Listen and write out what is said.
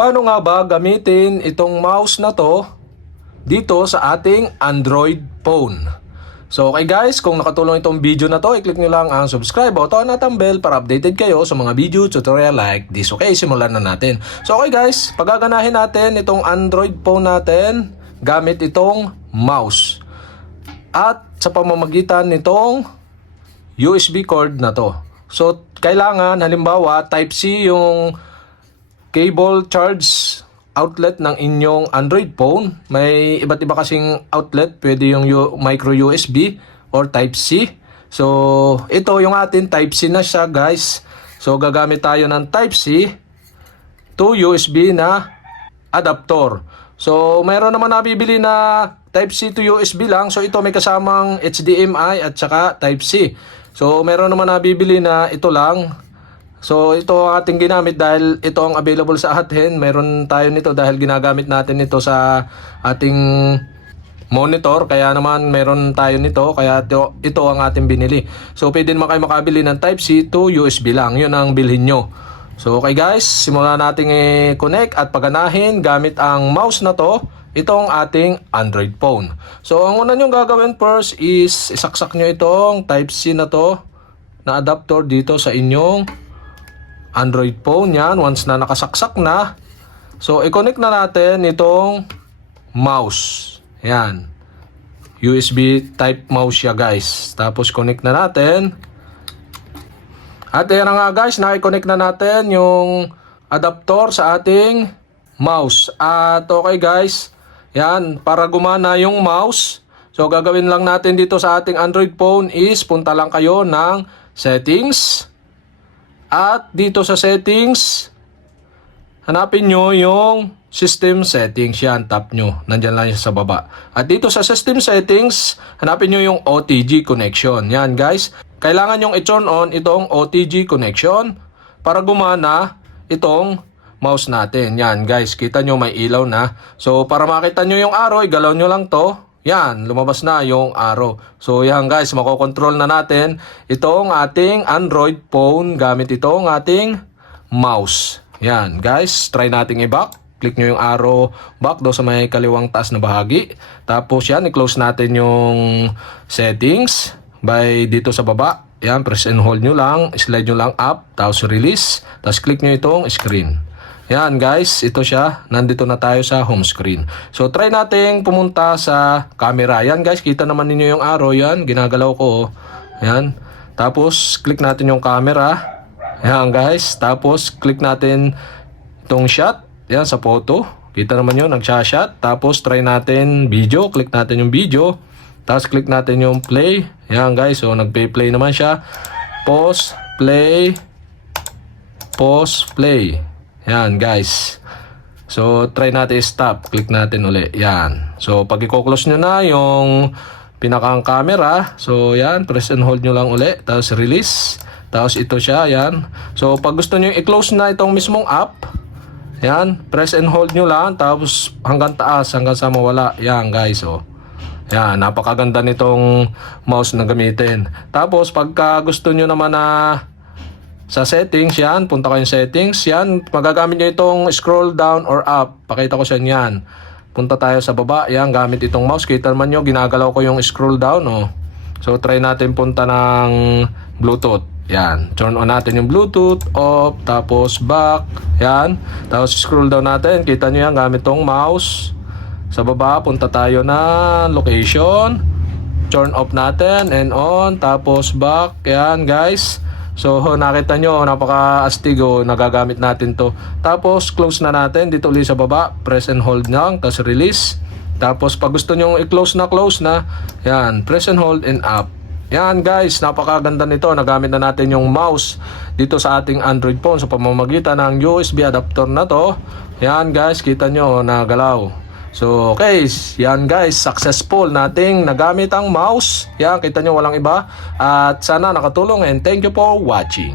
Paano nga ba gamitin itong mouse na to dito sa ating Android phone? So okay guys, kung nakatulong itong video na to, i-click nyo lang ang subscribe button at ang bell para updated kayo sa mga video tutorial like this. Okay, simulan na natin. So okay guys, pagaganahin natin itong Android phone natin gamit itong mouse. At sa pamamagitan nitong USB cord na to. So kailangan halimbawa Type-C yung cable charge outlet ng inyong Android phone. May iba't iba kasing outlet. Pwede yung micro USB or Type-C. So, ito yung atin Type-C na siya guys. So, gagamit tayo ng Type-C to USB na adapter. So, mayroon naman nabibili na Type-C to USB lang. So, ito may kasamang HDMI at saka Type-C. So, mayroon naman nabibili na ito lang. So, ito ang ating ginamit dahil ito ang available sa atin. Meron tayo nito dahil ginagamit natin ito sa ating monitor. Kaya naman meron tayo nito. Kaya ito ang ating binili. So, pwede naman kayo makabili ng Type-C to USB lang. Yun ang bilhin nyo. So, okay guys. Simulan natin i-connect at paganahin gamit ang mouse na to. Itong ating Android phone. So, ang una nyo gagawin first is isaksak nyo itong Type-C na to na adapter dito sa inyong Android phone. Yan, once na nakasaksak na, so i-connect na natin itong mouse. Yan, USB type mouse siya guys. Tapos connect na natin. At yan nga guys, na-connect na natin yung adapter sa ating mouse. At okay guys, yan, para gumana yung mouse, so gagawin lang natin dito sa ating Android phone is punta lang kayo ng settings. At dito sa settings, hanapin nyo yung system settings. Yan, tap nyo. Nandyan lang siya sa baba. At dito sa system settings, hanapin nyo yung OTG connection. Yan guys, kailangan yung i-turn on itong OTG connection para gumana itong mouse natin. Yan guys, kita nyo may ilaw na. So para makita nyo yung arrow, igalaw nyo lang to. Yan, lumabas na yung arrow. So yan guys, makokontrol na natin itong ating Android phone gamit itong ating mouse. Yan guys, try natin i-back. Click nyo yung arrow back daw sa may kaliwang taas na bahagi. Tapos yan, i-close natin yung settings by dito sa baba. Yan, press and hold nyo lang, slide nyo lang up, tapos release. Tapos click nyo itong screen. Yan guys, ito siya. Nandito na tayo sa home screen. So try nating pumunta sa camera. Yan guys, kita naman ninyo yung arrow. Yan, ginagalaw ko. Yan. Tapos click natin yung camera. Yan guys. Tapos click natin itong shot. Yan sa photo. Kita naman yun, nagsha-shot. Tapos try natin video. Click natin yung video. Tapos click natin yung play. Yan guys, so nagpe-play naman siya. Pause, play. Pause, play. Yan guys. So try natin stop. Click natin uli. Yan. So pag i-close nyo na yung pinakang camera, so yan, press and hold nyo lang uli. Tapos release. Tapos ito siya. Yan. So pag gusto nyo i-close na itong mismong app, yan, press and hold nyo lang. Tapos hanggang taas, hanggang sa mawala. Yan guys. So yan, napakaganda nitong mouse na gamitin. Tapos pagka gusto nyo naman na sa settings, yan, punta kayo sa settings, yan, magagamit nyo itong scroll down or up. Pakita ko sa inyo yan. Punta tayo sa baba, yan, gamit itong mouse. Kita naman nyo, ginagalaw ko yung scroll down, oh. So, try natin punta ng Bluetooth. Yan, turn on natin yung Bluetooth, off, tapos back, yan. Tapos scroll down natin, kita nyo yan, gamit itong mouse. Sa baba, punta tayo na location. Turn off natin and on, tapos back, yan guys. So nakita nyo, napaka-astigo, nagagamit natin to. Tapos close na natin, dito ulit sa baba, press and hold lang, tapos release. Tapos pag gusto nyo i-close na, yan, press and hold and up. Yan guys, napakaganda nito, nagamit na natin yung mouse dito sa ating Android phone. So pamamagitan ng USB adapter na to, yan guys, kita nyo, nagalaw. So okay, yan guys, successful nating nagamit ang mouse. Yan, kita nyo walang iba. At sana nakatulong and thank you for watching.